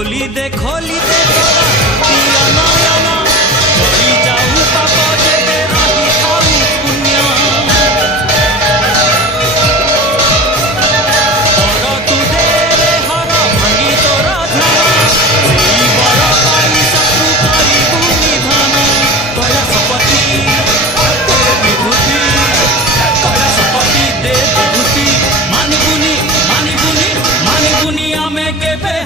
खोली दे तोरा दिया नयना करी जाऊ पाप जेते रही खाऊ पुण्य बड़ तू दे रे हर भांगी तोरा ध्यान सेई बड़ पाई शत्रु करी भूमिधान कैलाशपति दे विभूति कैलाशपति दे विभूति मानिबुनी आमे केबे